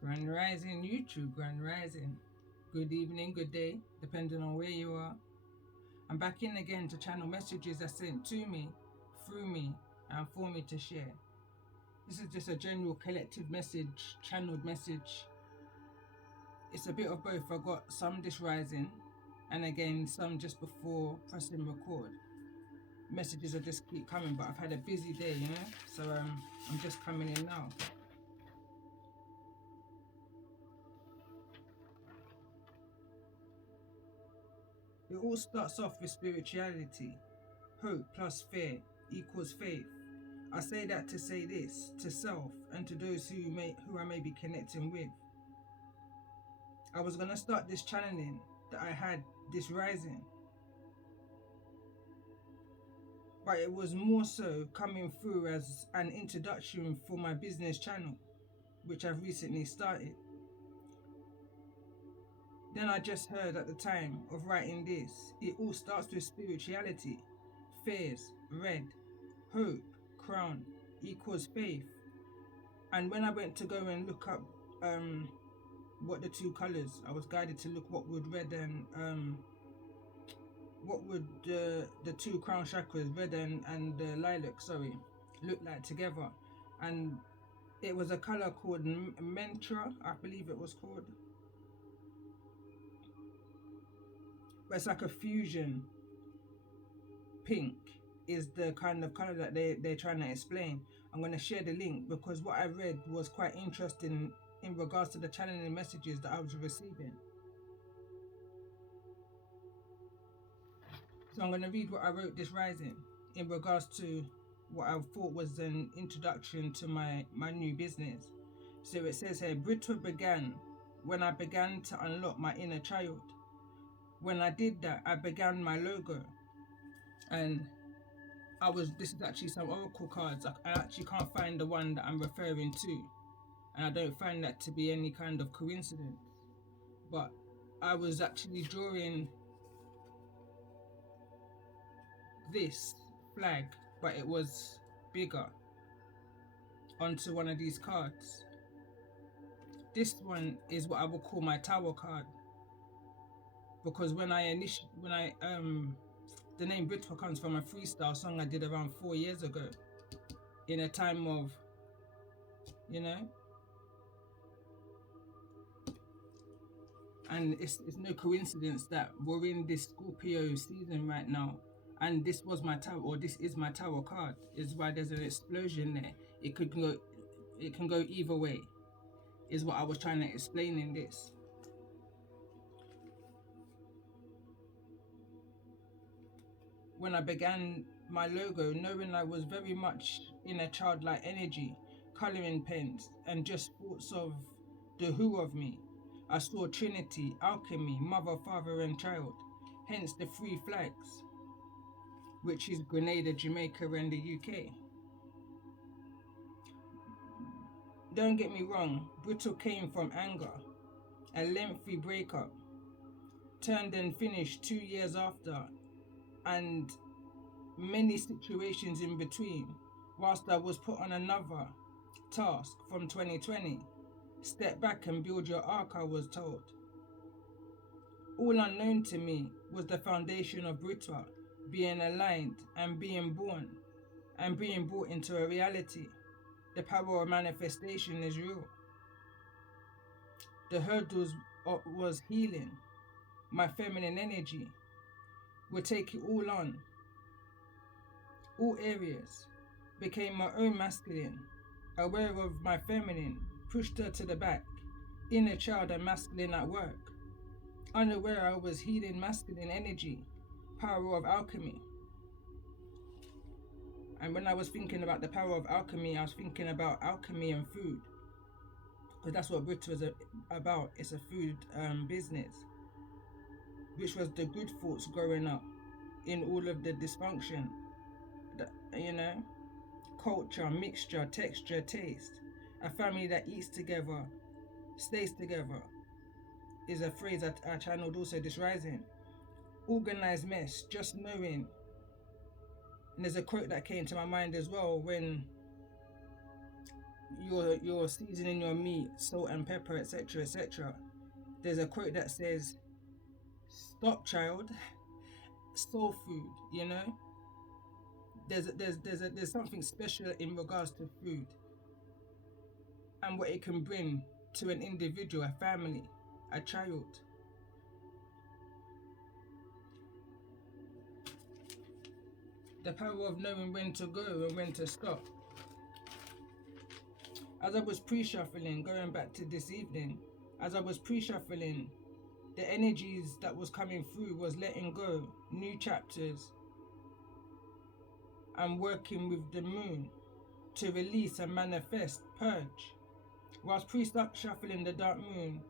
Grand Rising YouTube, Grand Rising. Good evening, good day, depending on where you are. I'm back in again to channel messages that sent to me, through me, and for me to share. This is just a general collective message, channeled message. It's a bit of both. I got some this rising, and again some just before pressing record. Messages are just keep coming, but I've had a busy day, so I'm just coming in now. It all starts off with spirituality. Hope plus fear equals faith. I say that to say this to self and to those who I may be connecting with. I was gonna start this channeling that I had this rising, but it was more so coming through as an introduction for my business channel, which I've recently started. Then I just heard at the time of writing this, it all starts with spirituality. Fears, red, hope, crown, equals faith. And when I went to go and look up what the two colours, I was guided to look what would red and what would the two crown chakras, red and lilac, look like together. And it was a colour called Mentra, I believe it was called. But it's like a fusion. Pink is the kind of colour that they're trying to explain. I'm going to share the link because what I read was quite interesting in regards to the channeling messages that I was receiving. So I'm going to read what I wrote this rising in regards to what I thought was an introduction to my new business. So it says here, Britwa began when I began to unlock my inner child. When I did that, I began my logo. And this is actually some oracle cards. I actually can't find the one that I'm referring to. And I don't find that to be any kind of coincidence. But I was actually drawing this flag, but it was bigger, onto one of these cards. This one is what I would call my tower card, because when I the name Britwa comes from a freestyle song I did around 4 years ago, in a time of, and it's no coincidence that we're in this Scorpio season right now, and this was my tower, or this is my tower card. Is why there's an explosion there. It can go either way, is what I was trying to explain in this. When I began my logo, knowing I was very much in a childlike energy, colouring pens, and just thoughts of the who of me, I saw Trinity, alchemy, mother, father, and child, hence the three flags, which is Grenada, Jamaica, and the UK. Don't get me wrong, Brittle came from anger, a lengthy breakup, turned and finished 2 years after, and many situations in between, whilst I was put on another task from 2020. Step back and build your ark, I was told. All unknown to me was the foundation of Britwa being aligned and being born and being brought into a reality. The power of manifestation is real. The hurdles was healing. My feminine energy would take it all on. All areas. Became my own masculine. Aware of my feminine. Pushed her to the back. Inner child and masculine at work. Unaware I was healing masculine energy. Power of alchemy. And when I was thinking about the power of alchemy, I was thinking about alchemy and food. Because that's what Brit was about. It's a food business. Which was the good thoughts growing up in all of the dysfunction. Culture, mixture, texture, taste. A family that eats together, stays together, is a phrase that I channeled also this rising. Organized mess, just knowing. And there's a quote that came to my mind as well when you're seasoning your meat, salt and pepper, etc., etc. There's a quote that says, "Stop, child, soul food." You know, there's something special in regards to food and what it can bring to an individual, a family, a child. The power of knowing when to go and when to stop. As I was pre-shuffling, going back to this evening, as I was pre-shuffling, the energies that was coming through was letting go, new chapters, and working with the moon to release and manifest, purge. Whilst pre-shuffling the dark moon,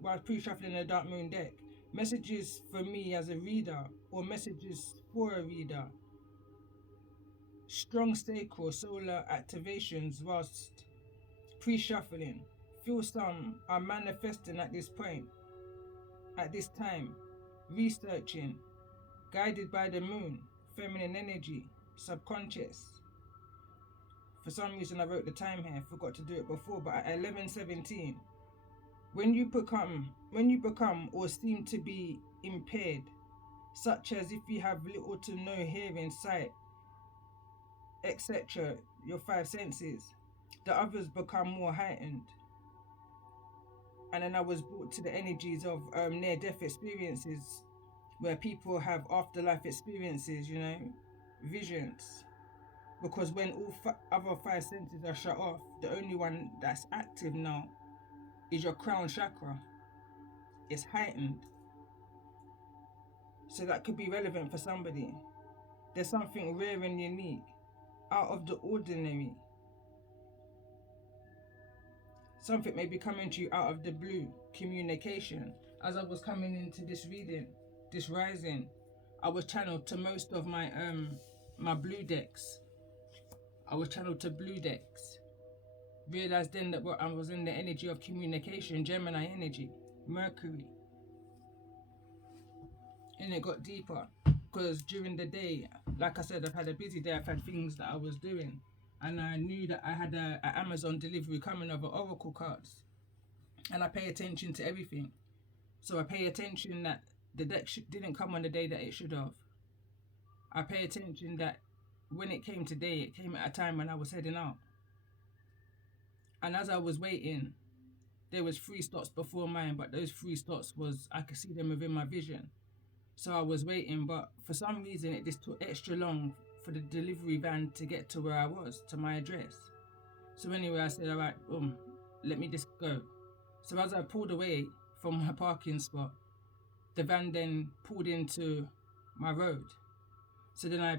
while pre-shuffling the dark moon deck, messages for me as a reader or messages for a reader. Strong sacral solar activations whilst pre-shuffling. Feel some are manifesting at this point, at this time, researching, guided by the moon, feminine energy, subconscious. For some reason I wrote the time here, forgot to do it before, but at 11:17, when you become or seem to be impaired, such as if you have little to no hearing, sight, etc., your five senses, the others become more heightened. And then I was brought to the energies of near-death experiences, where people have afterlife experiences, you know, visions. Because when all other five senses are shut off, the only one that's active now is your crown chakra. It's heightened. So that could be relevant for somebody. There's something rare and unique, out of the ordinary. Something may be coming to you out of the blue, communication. As I was coming into this reading, this rising, I was channeled to most of my my blue decks. I was channeled to blue decks. Realized then that I was in the energy of communication, Gemini energy, Mercury. And it got deeper because during the day, like I said, I've had a busy day. I've had things that I was doing, and I knew that I had a Amazon delivery coming over oracle cards, and I pay attention to everything. So I pay attention that the deck didn't come on the day that it should have. I pay attention that when it came today, it came at a time when I was heading out. And as I was waiting, there was 3 slots before mine, but those 3 slots was, I could see them within my vision. So I was waiting, but for some reason it just took extra long for the delivery van to get to where I was, to my address. So anyway, I said, all right, let me just go. So as I pulled away from my parking spot, the van then pulled into my road. So then I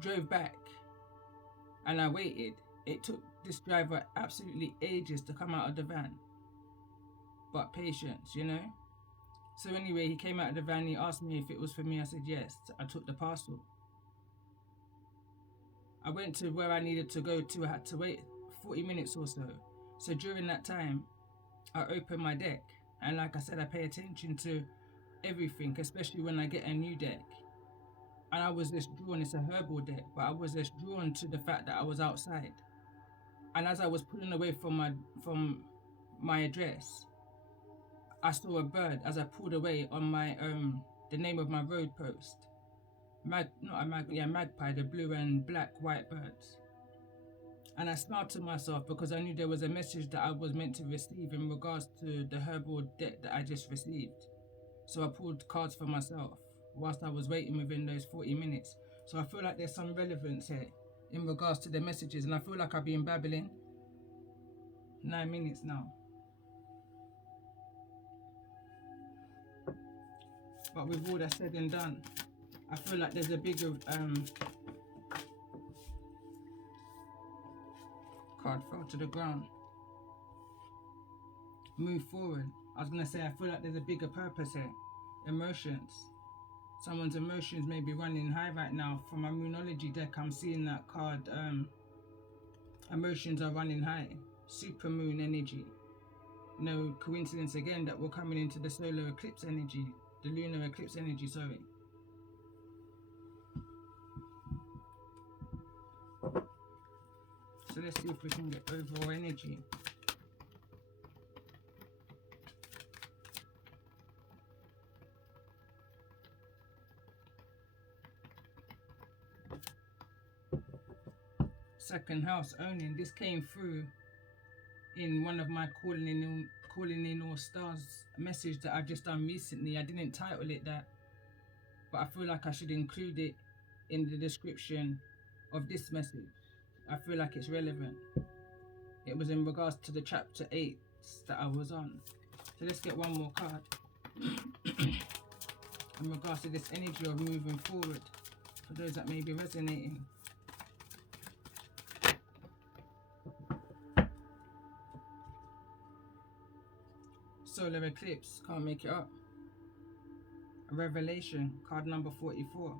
drove back and I waited. It took this driver absolutely ages to come out of the van, but patience, you know. So anyway, he came out of the van, he asked me if it was for me. I said yes. I took the parcel. I went to where I needed to go to. I had to wait 40 minutes or so. So during that time, I opened my deck. And like I said, I pay attention to everything, especially when I get a new deck. And I was just drawn, it's a herbal deck, but I was just drawn to the fact that I was outside. And as I was pulling away from my address, I saw a bird as I pulled away on my the name of my road post. Magpie, the blue and black white birds. And I smiled to myself because I knew there was a message that I was meant to receive in regards to the herbal deck that I just received. So I pulled cards for myself whilst I was waiting within those 40 minutes. So I feel like there's some relevance here in regards to the messages, and I feel like I've been babbling 9 minutes now. But with all that said and done, I feel like there's a bigger card fell to the ground. Move forward. I was gonna say I feel like there's a bigger purpose here. Emotions. Someone's emotions may be running high right now. From my Moonology deck, I'm seeing that card. Emotions are running high. Supermoon energy. No coincidence again that we're coming into the solar eclipse energy. The lunar eclipse energy, sorry. So let's see if we can get overall energy. Second house only, and this came through in one of my calling in all stars message that I've just done recently. I didn't title it that, but I feel like I should include it in the description of this message. I feel like it's relevant. It was in regards to the chapter 8 that I was on. So let's get one more card in regards to this energy of moving forward for those that may be resonating. Solar eclipse, can't make it up. Revelation, card number 44.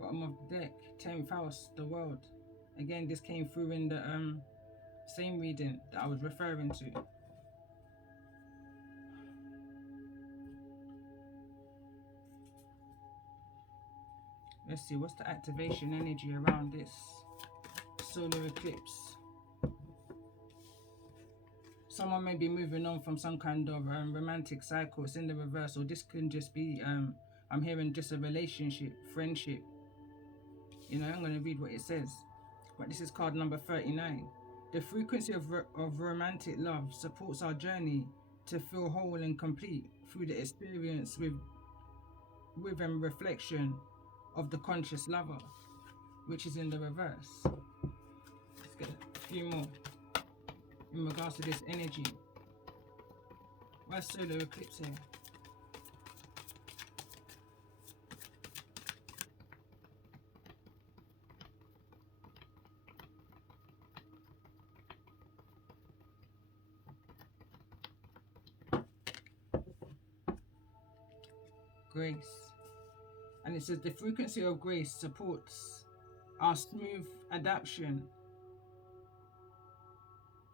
Bottom of the deck, 10th house, the world. Again, this came through in the same reading that I was referring to. Let's see, what's the activation energy around this solar eclipse? Someone may be moving on from some kind of romantic cycle. It's in the reverse, or this can just be, I'm hearing just a relationship, friendship. You know, I'm going to read what it says. But this is card number 39. The frequency of romantic love supports our journey to feel whole and complete through the experience with and reflection of the conscious lover, which is in the reverse. Let's get a few more in regards to this energy. Why solar eclipse here? Grace. And it says the frequency of grace supports our smooth adaptation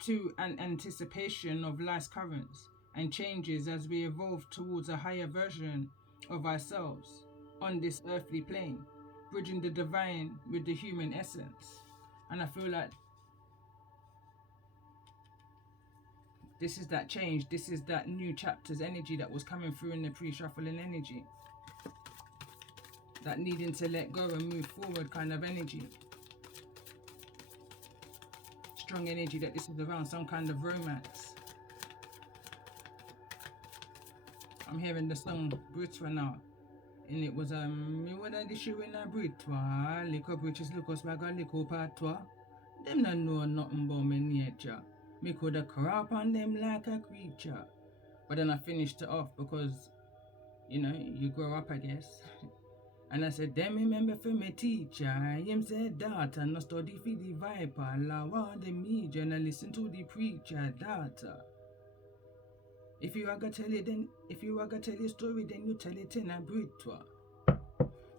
to an anticipation of life's currents and changes as we evolve towards a higher version of ourselves on this earthly plane, bridging the divine with the human essence. And I feel like this is that change, this is that new chapter's energy that was coming through in the pre-shuffling energy. That needing to let go and move forward kind of energy. Strong energy that this is around some kind of romance. I'm hearing the song Britwa now. And it was me what I show in a Britwa, liquor bridges look us back a liquor patwa. Them not know nothing about my nature. Me coulda crap on them like a creature. But then I finished it off because, you know, you grow up, I guess. And I said, them remember for my teacher. Him said, daughter, no study for the viper. La want the media and listen to the preacher, daughter. If you are gonna tell it, then if you are gonna tell your story, then you tell it in a Britwa.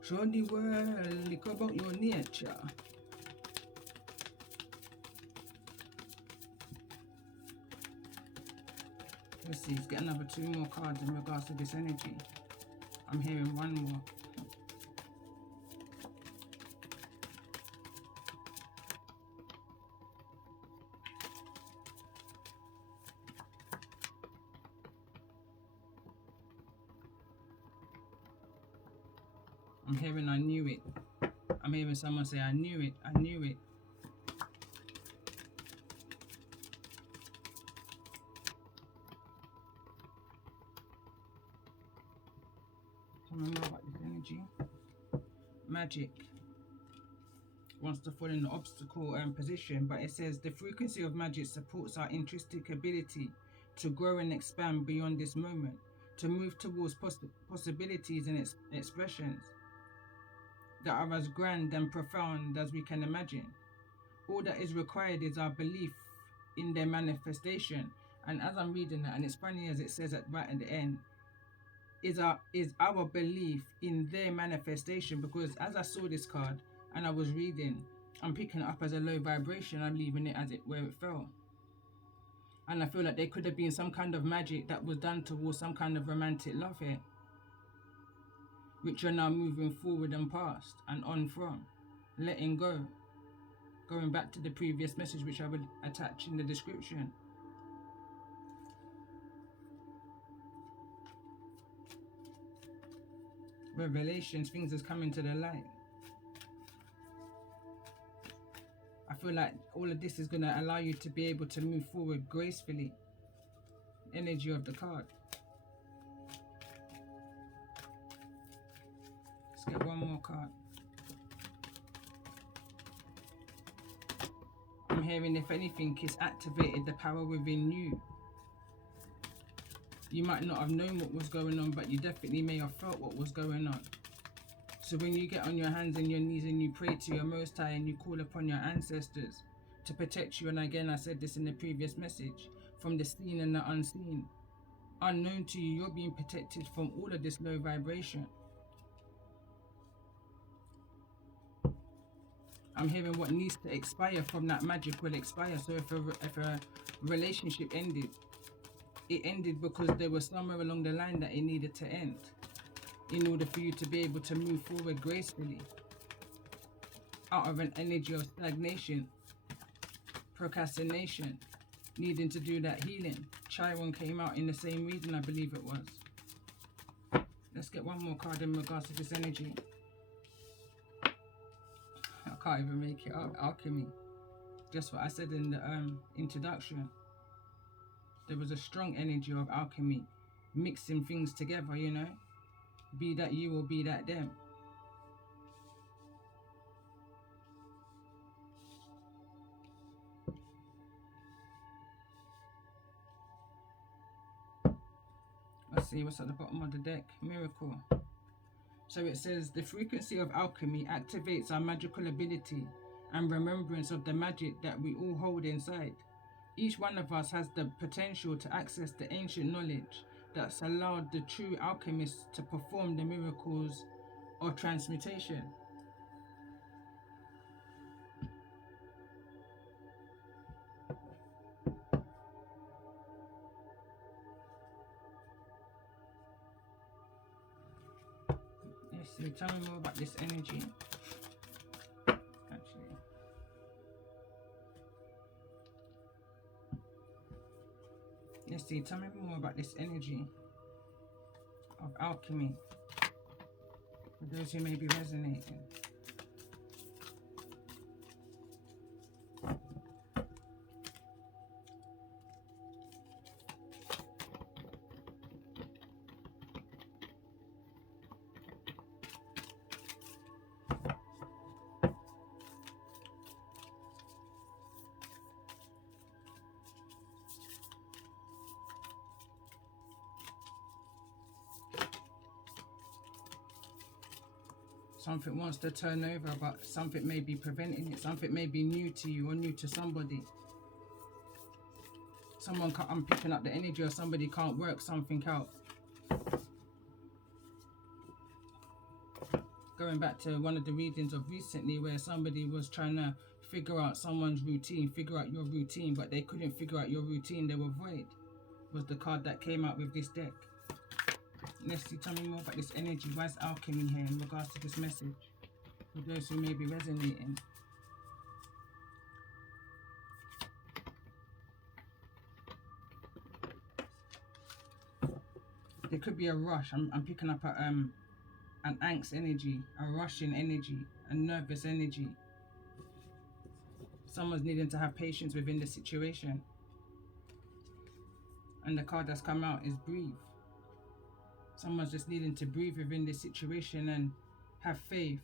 Show the world look about your nature. Let's see, let's get another 2 more cards in regards to this energy. I'm hearing one more. I'm hearing I knew it. I'm hearing someone say I knew it, I knew it. Something more about this energy. Magic wants to fall in the obstacle position, but it says the frequency of magic supports our intrinsic ability to grow and expand beyond this moment, to move towards possibilities and expressions that are as grand and profound as we can imagine. All that is required is our belief in their manifestation. And as I'm reading that, and it's funny as it says right at the end, is our belief in their manifestation. Because as I saw this card and I was reading, I'm picking it up as a low vibration. I'm leaving it as it where it fell. And I feel like there could have been some kind of magic that was done towards some kind of romantic love here. which you're now moving forward and past and on from, letting go. Going back to the previous message, which I will attach in the description. Revelations, things is coming to the light. I feel like all of this is going to allow you to be able to move forward gracefully. Energy of the card. Let's get one more card. I'm hearing, if anything, it's activated the power within you. You might not have known what was going on, but you definitely may have felt what was going on. So when you get on your hands and your knees and you pray to your Most High and you call upon your ancestors to protect you, and again I said this in the previous message, from the seen and the unseen, unknown to you, you're being protected from all of this low vibration. I'm hearing what needs to expire from that magic will expire. So if a relationship ended, it ended because there was somewhere along the line that it needed to end in order for you to be able to move forward gracefully out of an energy of stagnation, procrastination, needing to do that healing. Chiron came out in the same reason, I believe it was. Let's get one more card in regards to this energy. I can't even make it up. Alchemy. Just what I said in the introduction. There was a strong energy of alchemy, mixing things together, you know. Be that you or be that them. Let's see what's at the bottom of the deck. Miracle. So it says, the frequency of alchemy activates our magical ability and remembrance of the magic that we all hold inside. Each one of us has the potential to access the ancient knowledge that's allowed the true alchemists to perform the miracles of transmutation. Let's see, tell me more about this energy. Actually, let's see, tell me more about this energy of alchemy for those who may be resonating. Something wants to turn over, but something may be preventing it. Something may be new to you or new to somebody. I'm picking up the energy of somebody can't work something out. Going back to one of the readings of recently where somebody was trying to figure out someone's routine, figure out your routine, but they couldn't figure out your routine, they were void, was the card that came out with this deck. Let's see, tell me more about this energy. Why is alchemy here in regards to this message? For those who may be resonating. There could be a rush. I'm picking up an angst energy, a rushing energy, a nervous energy. Someone's needing to have patience within the situation. And the card that's come out is breathe. Someone's just needing to breathe within this situation and have faith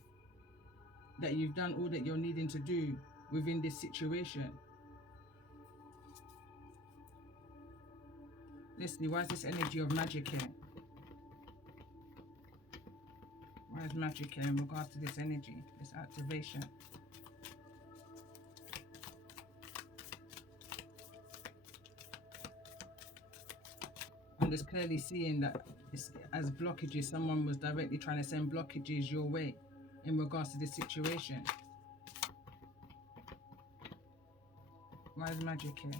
that you've done all that you're needing to do within this situation. Let's see, why is this energy of magic here? Why is magic here in regards to this energy, this activation? I'm just clearly seeing that as blockages, someone was directly trying to send blockages your way in regards to this situation. Why is magic here?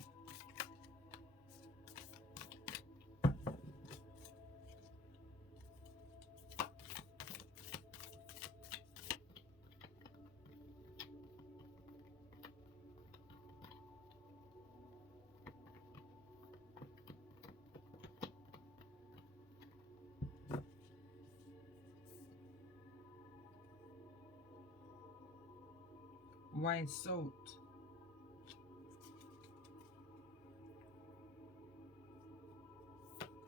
Wise salt.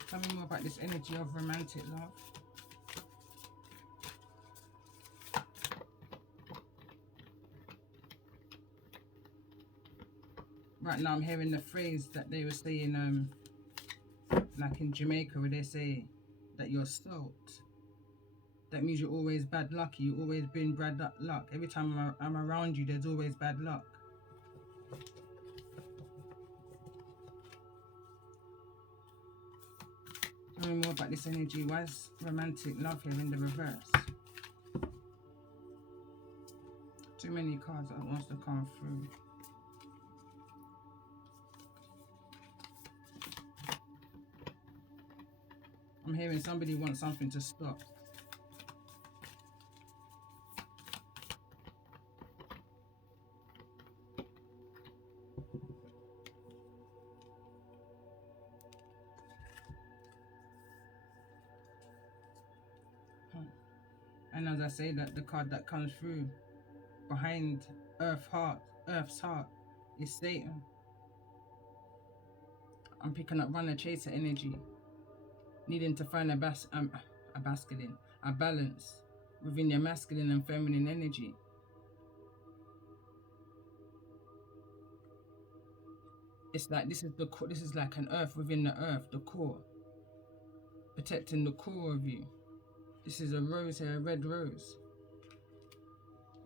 Tell me more about this energy of romantic love. Right now I'm hearing the phrase that they were saying, like in Jamaica, where they say that you're salt. That means you're always bad lucky. You always bring bad luck. Every time I'm around you, there's always bad luck. Tell me more about this energy. Why is romantic love here in the reverse? Too many cards that wants to come through. I'm hearing somebody wants something to stop. And as I say that, the card that comes through behind Earth's heart is Satan. I'm picking up runner chaser energy, needing to find a balance within your masculine and feminine energy. It's like this is like an earth within the earth, the core, protecting the core of you. This is a rose here, a red rose.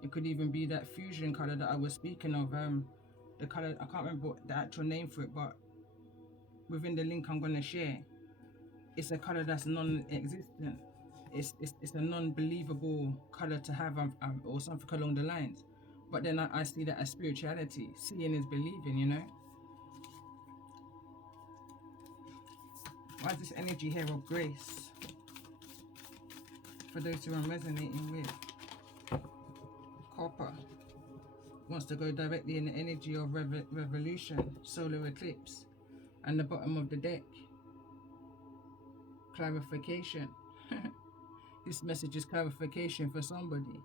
It could even be that fusion color that I was speaking of. The color, I can't remember the actual name for it, but within the link I'm gonna share, it's a color that's non-existent. It's a non-believable color to have, or something along the lines. But then I see that as spirituality. Seeing is believing, you know. Why is this energy here of grace? For those who I'm resonating with. Copper wants to go directly in the energy of revolution, solar eclipse, and the bottom of the deck. Clarification. This message is clarification for somebody.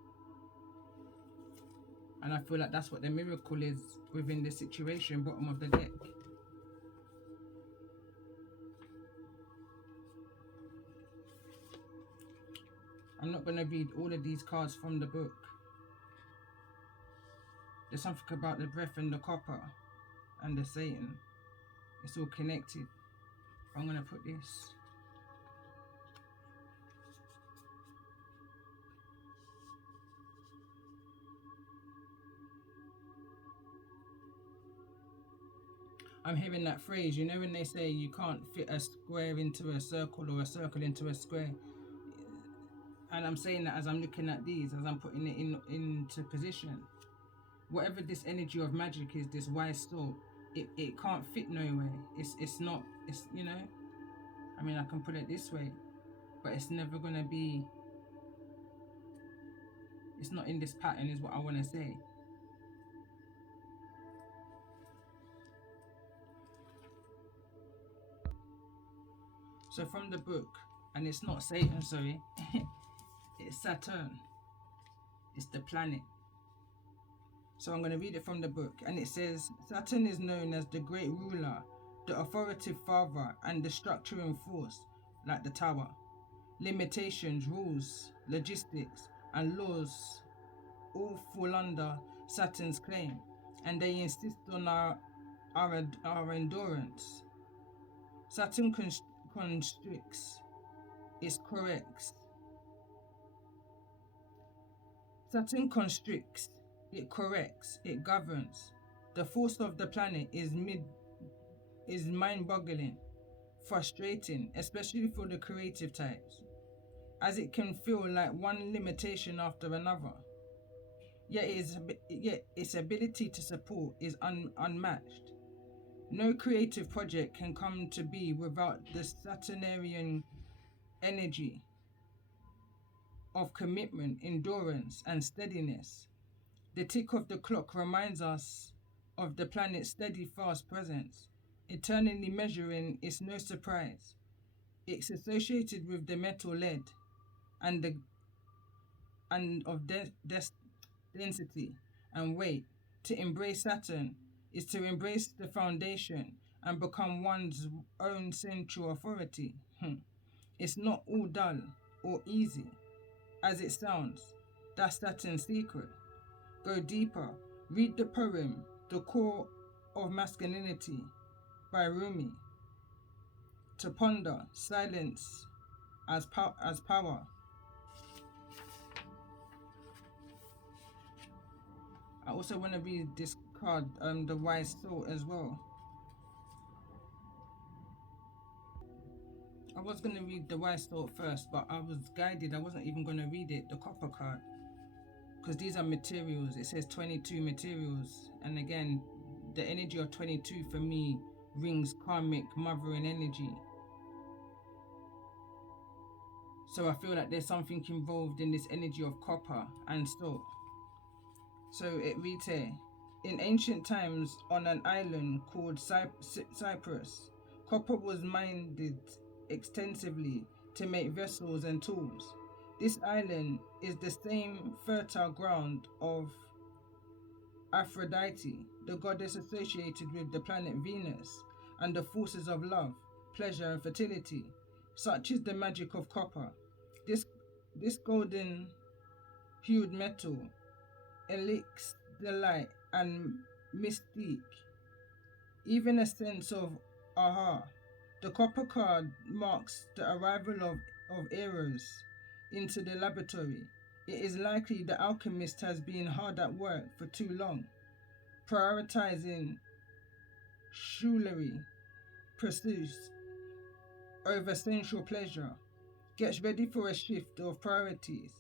And I feel like that's what the miracle is within the situation, bottom of the deck. I'm not going to read all of these cards from the book. There's something about the breath and the copper and the Satan. It's all connected. I'm going to put this. I'm hearing that phrase, you know, when they say you can't fit a square into a circle or a circle into a square. And I'm saying that as I'm looking at these, as I'm putting it into position. Whatever this energy of magic is, this wise soul, it can't fit nowhere. It's not, it's, you know, I mean, I can put it this way, but it's never going to be, it's not in this pattern is what I want to say. So from the book, and it's not Satan, sorry, it's Saturn. It's the planet. So I'm going to read it from the book, and it says, Saturn is known as the great ruler, the authoritative father, and the structuring force, like the tower. Limitations, rules, logistics, and laws all fall under Saturn's claim, and they insist on our endurance. Saturn constricts, it corrects. Saturn constricts, it corrects, it governs. The force of the planet is mind-boggling, frustrating, especially for the creative types, as it can feel like one limitation after another. Yet its ability to support is unmatched. No creative project can come to be without the Saturnarian energy of commitment, endurance, and steadiness. The tick of the clock reminds us of the planet's steady, fast presence. Eternally measuring is no surprise. It's associated with the metal lead and of density and weight. To embrace Saturn is to embrace the foundation and become one's own central authority. It's not all dull or easy as it sounds. That's Saturn's secret. Go deeper. Read the poem The Core of Masculinity by Rumi. To ponder silence as power. I also want to read this card, The Wise Soul, as well. I was going to read The Wise Soul first, but I was guided. I wasn't even going to read it, the copper card. Because these are materials. It says 22 materials. And again, the energy of 22 for me rings karmic mothering energy. So I feel like there's something involved in this energy of copper and salt. So it reads here, in ancient times on an island called Cyprus, copper was mined extensively to make vessels and tools. This island is the same fertile ground of Aphrodite, the goddess associated with the planet Venus and the forces of love, pleasure and fertility. Such is the magic of copper. This golden hued metal elixir delight and mystique, even a sense of aha. The copper card marks the arrival of Eros into the laboratory. It is likely the alchemist has been hard at work for too long, prioritizing jewelry pursuits over sensual pleasure. Gets ready for a shift of priorities,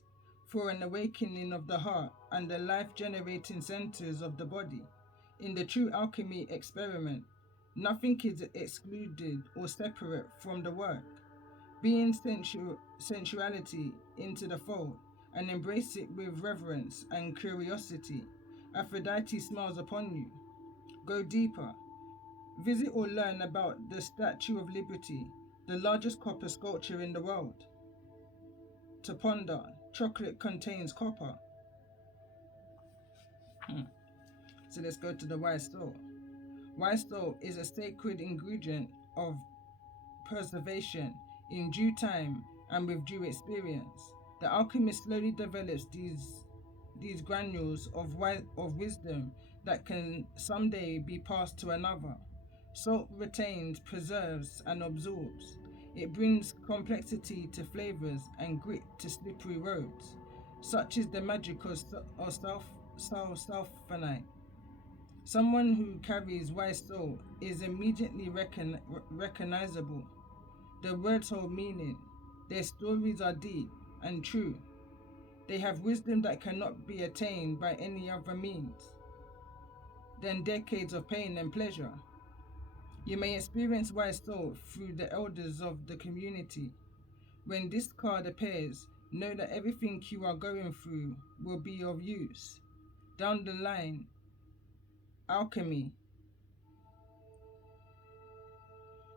for an awakening of the heart and the life-generating centers of the body. In the true alchemy experiment, nothing is excluded or separate from the work. Being sensuality into the fold and embrace it with reverence and curiosity. Aphrodite smiles upon you. Go deeper. Visit or learn about the Statue of Liberty, the largest copper sculpture in the world. To ponder, chocolate contains copper. So let's go to the wise soul. Wise soul is a sacred ingredient of preservation in due time and with due experience. The alchemist slowly develops these granules of wisdom that can someday be passed to another. Salt retains, preserves, and absorbs. It brings complexity to flavors and grit to slippery roads. Such is the magic of self-finite. Someone who carries wise soul is immediately recognizable. Their words hold meaning. Their stories are deep and true. They have wisdom that cannot be attained by any other means than decades of pain and pleasure. You may experience wise soul through the elders of the community. When this card appears, know that everything you are going through will be of use. Down the line, alchemy.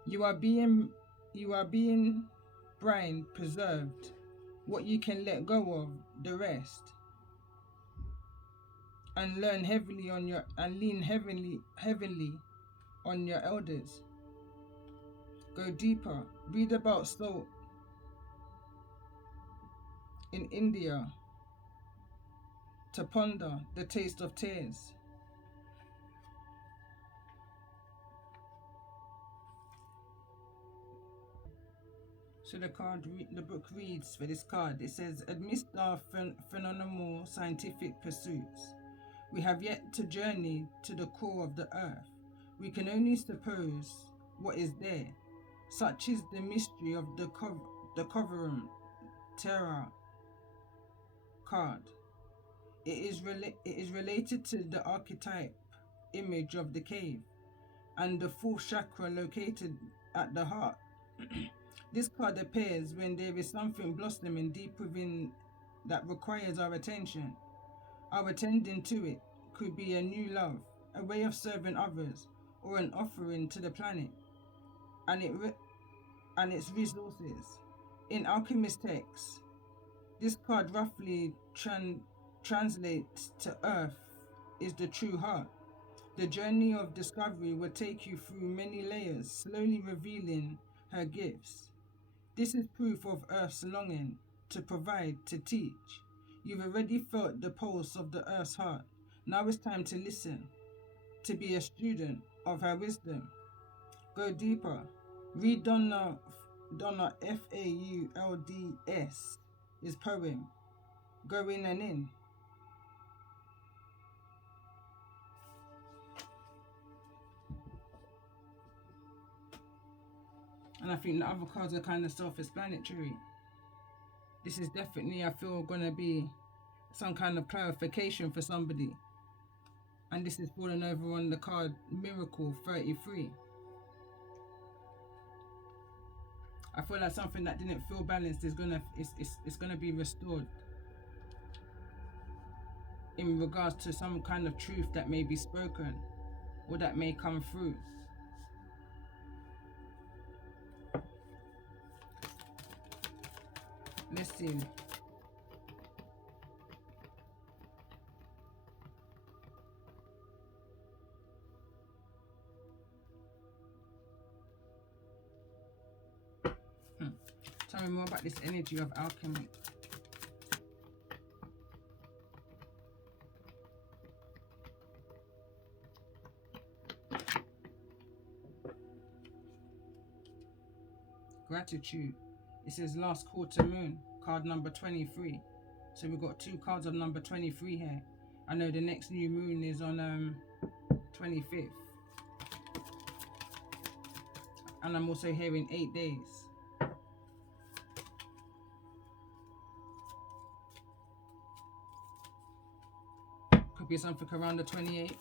You are being brine preserved. What you can let go of, the rest. And lean heavily on your elders. Go deeper. Read about salt in India. To ponder the taste of tears. So the book reads for this card. It says, amidst our phenomenal scientific pursuits, we have yet to journey to the core of the earth. We can only suppose what is there. Such is the mystery of the Coverum Terra card. It is related to the archetype image of the cave and the fourth chakra located at the heart. This card appears when there is something blossoming deep within that requires our attention. Our attending to it could be a new love, a way of serving others, or an offering to the planet and its resources. In alchemist texts, this card roughly translates to earth is the true heart. The journey of discovery will take you through many layers, slowly revealing her gifts. This is proof of Earth's longing to provide, to teach. You've already felt the pulse of the Earth's heart. Now it's time to listen, to be a student of her wisdom. Go deeper. Read Donna Faulds' his poem, Go In and In. And I think the other cards are kind of self-explanatory. This is definitely, I feel, going to be some kind of clarification for somebody. And this is falling over on the card Miracle 33. I feel like something that didn't feel balanced is it's gonna be restored in regards to some kind of truth that may be spoken or that may come through. Let's see. Tell me more about this energy of alchemy. Gratitude. It says last quarter moon, card number 23. So we've got two cards of number 23 here. I know the next new moon is on 25th. And I'm also hearing 8 days. Could be something around the 28th.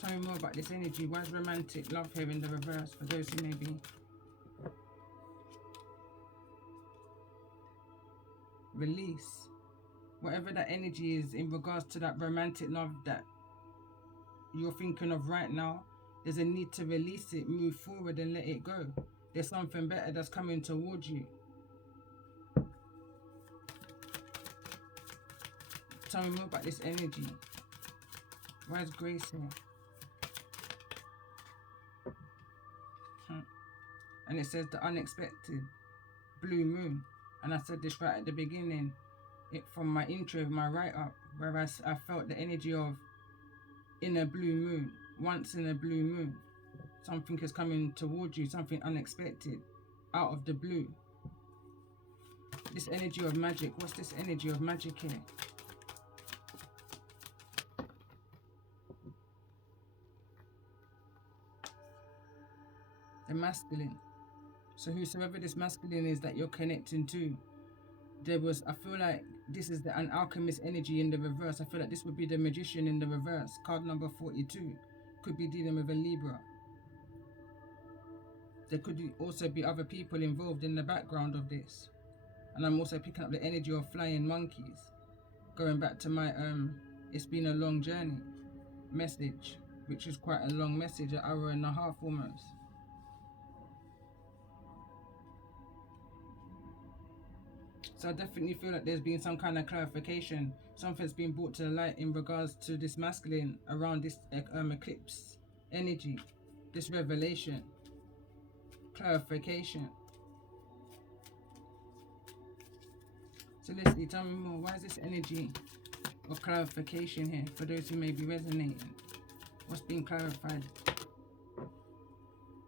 Tell me more about this energy. Why is romantic love here in the reverse for those who may be release? Whatever that energy is in regards to that romantic love that you're thinking of right now, there's a need to release it, move forward and let it go. There's something better that's coming towards you. Tell me more about this energy. Why is Grace here? And it says the unexpected blue moon. And I said this right at the beginning, from my intro, my write-up, where I felt the energy of in a blue moon, once in a blue moon. Something is coming towards you, something unexpected, out of the blue. This energy of magic, what's this energy of magic here? The masculine. So whosoever this masculine is that you're connecting to, I feel like this is an alchemist energy in the reverse. I feel like this would be the magician in the reverse. Card number 42. Could be dealing with a Libra. There could also be other people involved in the background of this. And I'm also picking up the energy of flying monkeys. Going back to my it's been a long journey message, which is quite a long message, an hour and a half almost. So I definitely feel like there's been some kind of clarification. Something's been brought to the light in regards to this masculine around this eclipse energy, this revelation, clarification. So let's see, tell me more. Why is this energy of clarification here for those who may be resonating? What's being clarified?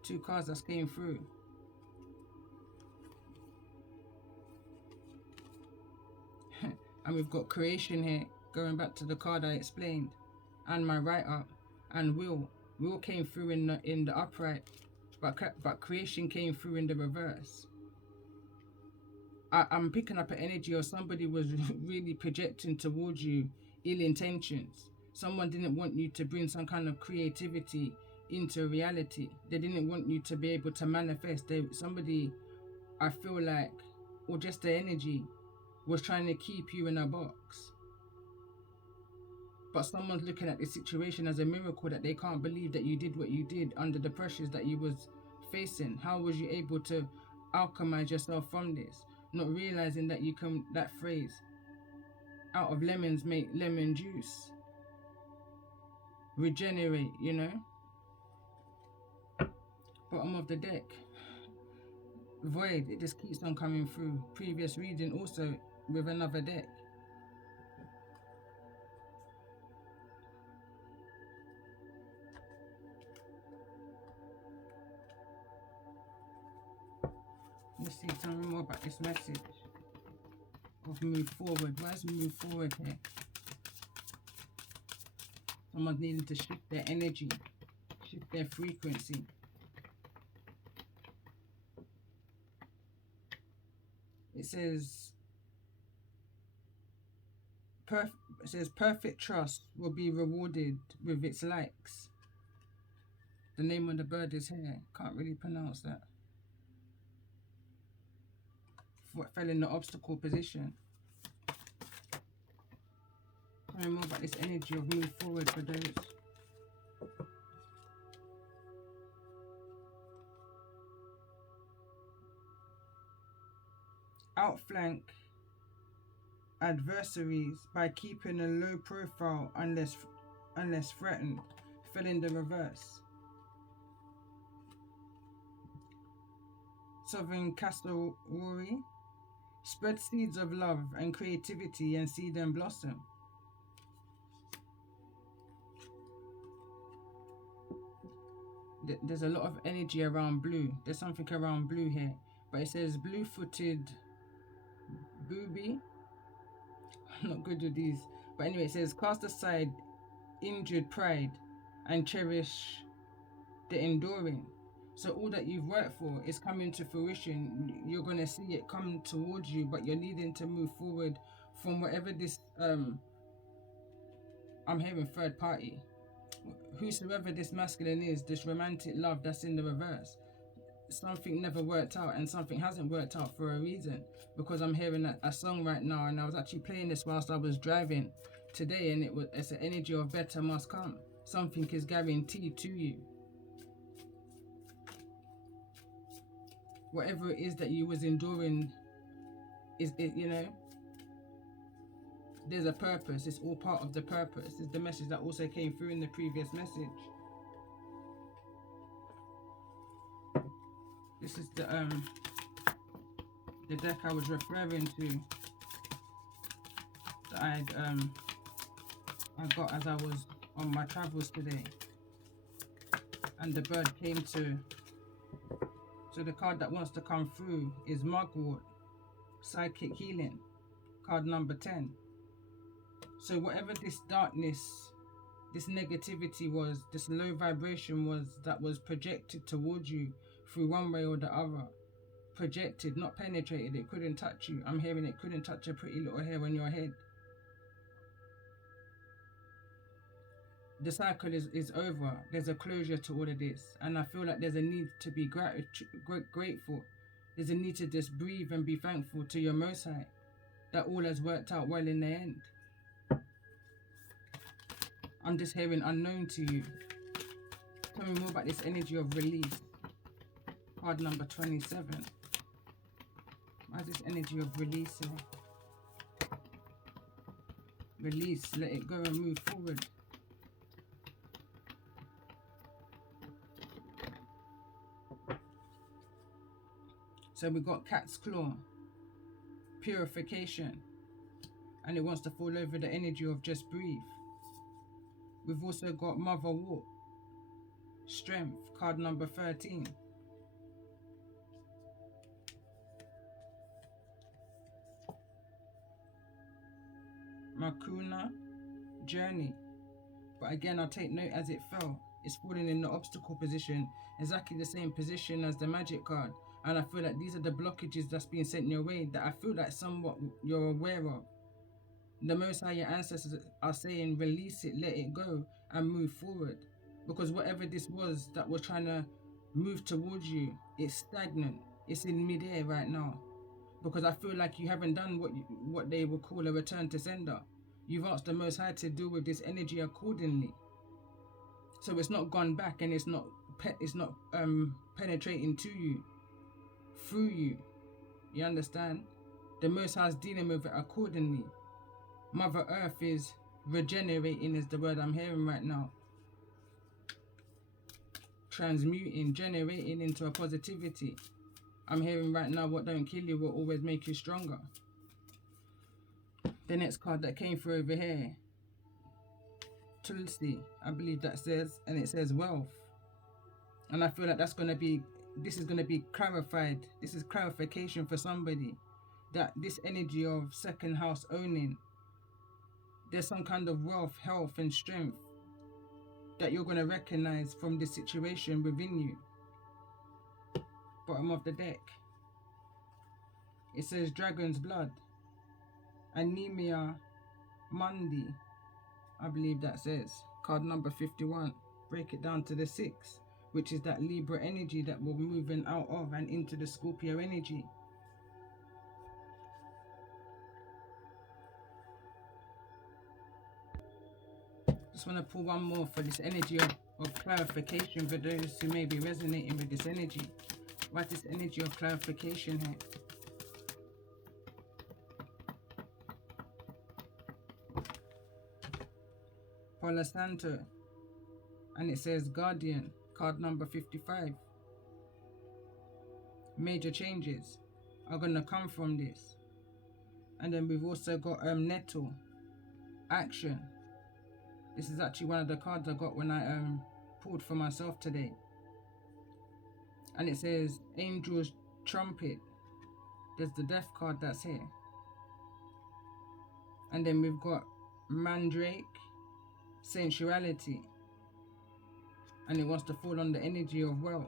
Two cards that came through. And we've got creation here, going back to the card I explained, and my write-up, and will. Will came through in the upright, but creation came through in the reverse. I'm picking up an energy of somebody was really projecting towards you ill intentions. Someone didn't want you to bring some kind of creativity into reality. They didn't want you to be able to manifest. Somebody, I feel like, or just the energy, was trying to keep you in a box. But someone's looking at this situation as a miracle, that they can't believe that you did what you did under the pressures that you was facing. How was you able to alchemize yourself from this? Not realizing that you can, that phrase, out of lemons make lemon juice. regenerate, you know. Bottom of the deck, void, it just keeps on coming through. Previous reading also with another deck. Let's see, tell me more about this message of move forward. Why is move forward here? Someone's needing to shift their energy, shift their frequency. It says, perfect trust will be rewarded with its likes. The name of the bird is here. Can't really pronounce that. Fell in the obstacle position. Tell me more about this energy of move forward for those. Outflank adversaries by keeping a low profile unless threatened. Fell in the reverse. Sovereign Castle Rory. Spread seeds of love and creativity and see them blossom. There's a lot of energy around blue. There's something around blue here. But it says blue-footed booby. I'm not good with these. But anyway, it says cast aside injured pride and cherish the enduring. So all that you've worked for is coming to fruition. You're going to see it come towards you, but you're needing to move forward from whatever this, I'm hearing third party. Whosoever this masculine is, this romantic love that's in the reverse. Something never worked out and something hasn't worked out for a reason, because I'm hearing a song right now, and I was actually playing this whilst I was driving today, and it's an energy of better must come. Something is guaranteed to you. Whatever it is that you was enduring, is it, you know, there's a purpose. It's all part of the purpose. It's the message that also came through in the previous message. This is the deck I was referring to that I got as I was on my travels today, and the bird came to. So the card that wants to come through is Mugwort, Psychic Healing, card number 10. So whatever this darkness, this negativity was, this low vibration was, that was projected towards you through one way or the other, projected, not penetrated, it couldn't touch you. I'm hearing it couldn't touch a pretty little hair on your head. The cycle is over. There's a closure to all of this, and I feel like there's a need to be grateful. There's a need to just breathe and be thankful to your Most High that all has worked out well in the end. I'm just hearing unknown to you. Tell me more about this energy of release. Card number 27. Why is this energy of release here? Release, let it go and move forward. So we got Cat's Claw, Purification, and it wants to fall over the energy of just breathe. We've also got Mother Walk, Strength, card number 13. Makuna, Journey. But again, I'll take note as it fell. It's falling in the obstacle position, exactly the same position as the magic card. And I feel like these are the blockages that's being sent your way that I feel like somewhat you're aware of. The Most High, your ancestors are saying release it, let it go, and move forward. Because whatever this was that was trying to move towards you, it's stagnant. It's in midair right now. Because I feel like you haven't done what they would call a return to sender. You've asked the Most High to deal with this energy accordingly. So it's not gone back, and it's not penetrating to you, through you. You understand? The Most High is dealing with it accordingly. Mother Earth is regenerating, is the word I'm hearing right now. transmuting, generating into a positivity. I'm hearing right now, what don't kill you will always make you stronger. The next card that came through over here, Tulsi, I believe that says, and it says wealth. And I feel like this is going to be clarified. This is clarification for somebody, that this energy of second house owning, there's some kind of wealth, health and strength that you're going to recognize from this situation within you. Bottom of the deck, it says dragon's blood, anemia mundi, I believe that says. Card number 51. Break it down to the 6, which is that Libra energy that we're moving out of and into the Scorpio energy. Just want to pull one more for this energy of clarification for those who may be resonating with this energy. What's this energy of clarification here? Palo Santo, and it says Guardian, card number 55. Major changes are going to come from this. And then we've also got Nettle, action. This is actually one of the cards I got when I pulled for myself today. And it says Angel's Trumpet. There's the Death card that's here. And then we've got Mandrake, sensuality. And it wants to fall on the energy of wealth.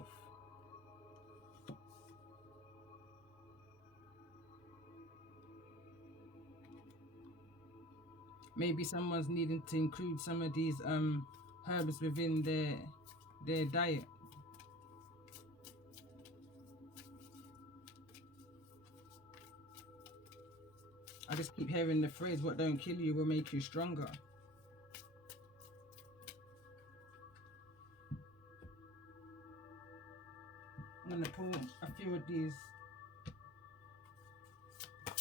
Maybe someone's needing to include some of these herbs within their diet. I just keep hearing the phrase, what don't kill you will make you stronger. I'm going to pull a few of these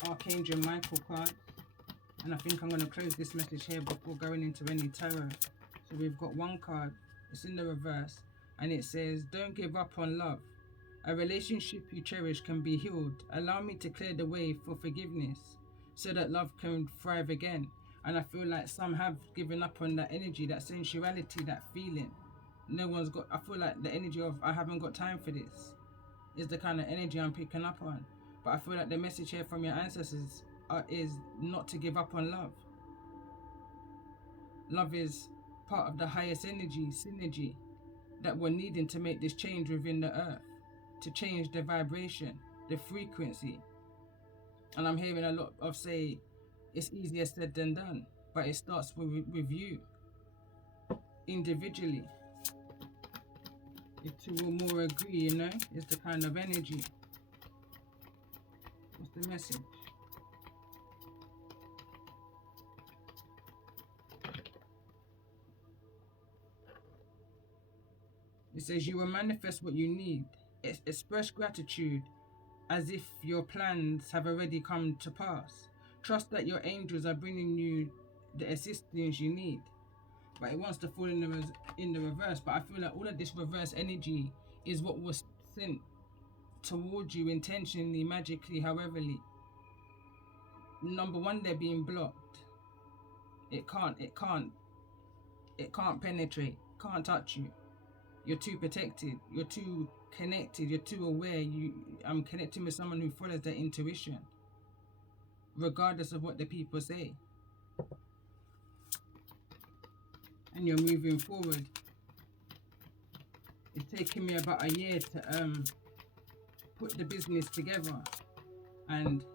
Archangel Michael cards. And I think I'm going to close this message here before going into any tarot. So we've got one card, it's in the reverse, and it says, don't give up on love. A relationship you cherish can be healed. Allow me to clear the way for forgiveness so that love can thrive again. And I feel like some have given up on that energy, that sensuality, that feeling. No one's got, I feel like the energy of I haven't got time for this is the kind of energy I'm picking up on. But I feel like the message here from your ancestors is not to give up on love. Love is part of the highest energy, synergy, that we're needing to make this change within the earth, to change the vibration, the frequency. And I'm hearing a lot of say, it's easier said than done, but it starts with you, individually. If two or more agree, you know, is the kind of energy. What's the message? It says you will manifest what you need. Express gratitude as if your plans have already come to pass. Trust that your angels are bringing you the assistance you need. But it wants to fall in the reverse. But I feel like all of this reverse energy is what was sent towards you intentionally, magically, howeverly. Number one, they're being blocked. It can't penetrate, can't touch you. You're too protected, you're too connected, you're too aware. I'm connecting with someone who follows their intuition, regardless of what the people say. And you're moving forward. It's taken me about a year to put the business together, and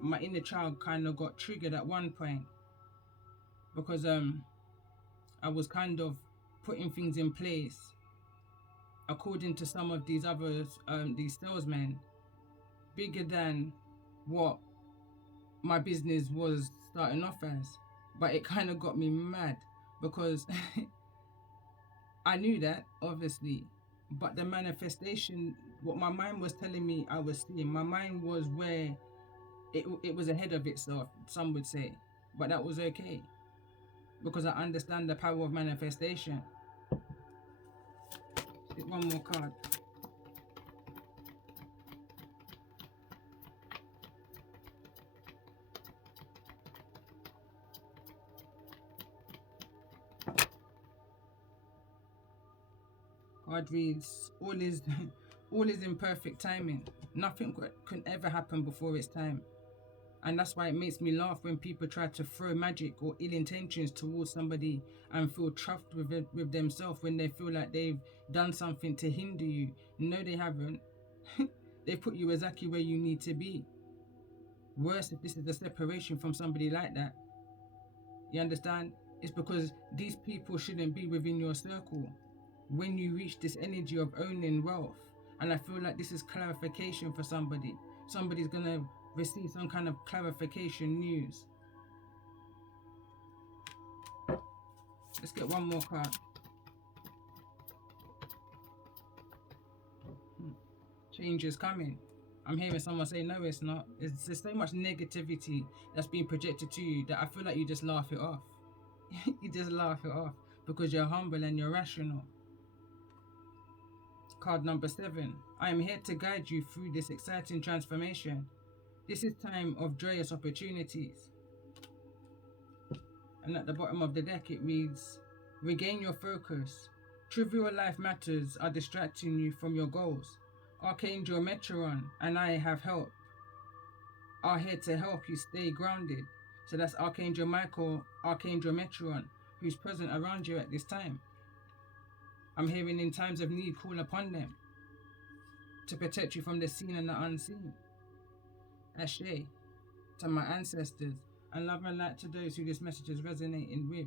my inner child kind of got triggered at one point because I was kind of putting things in place according to some of these others, these salesmen, bigger than what my business was starting off as. But it kind of got me mad because I knew that, obviously, but the manifestation, what my mind was telling me I was seeing, my mind was where it was ahead of itself, some would say. But that was okay, because I understand the power of manifestation. Get one more card. Card reads, all is all is in perfect timing. Nothing can ever happen before its time. And that's why it makes me laugh when people try to throw magic or ill intentions towards somebody and feel chuffed with themselves when they feel like they've done something to hinder you. No, they haven't. They put you exactly where you need to be. Worse if this is a separation from somebody like that. You understand? It's because these people shouldn't be within your circle when you reach this energy of owning wealth. And I feel like this is clarification for somebody. Somebody's gonna receive some kind of clarification news. Let's get one more card. Change is coming. I'm hearing someone say, no, it's not. There's so much negativity that's being projected to you that I feel like you just laugh it off. You just laugh it off because you're humble and you're rational. Card number 7. I am here to guide you through this exciting transformation. This is time of joyous opportunities. And at the bottom of the deck it reads, regain your focus. Trivial life matters are distracting you from your goals. Archangel Metron and I have help are here to help you stay grounded. So that's Archangel Michael, Archangel Metron, who's present around you at this time. I'm hearing in times of need, call upon them to protect you from the seen and the unseen. Ashe, to my ancestors, and love and light to those who this message is resonating with.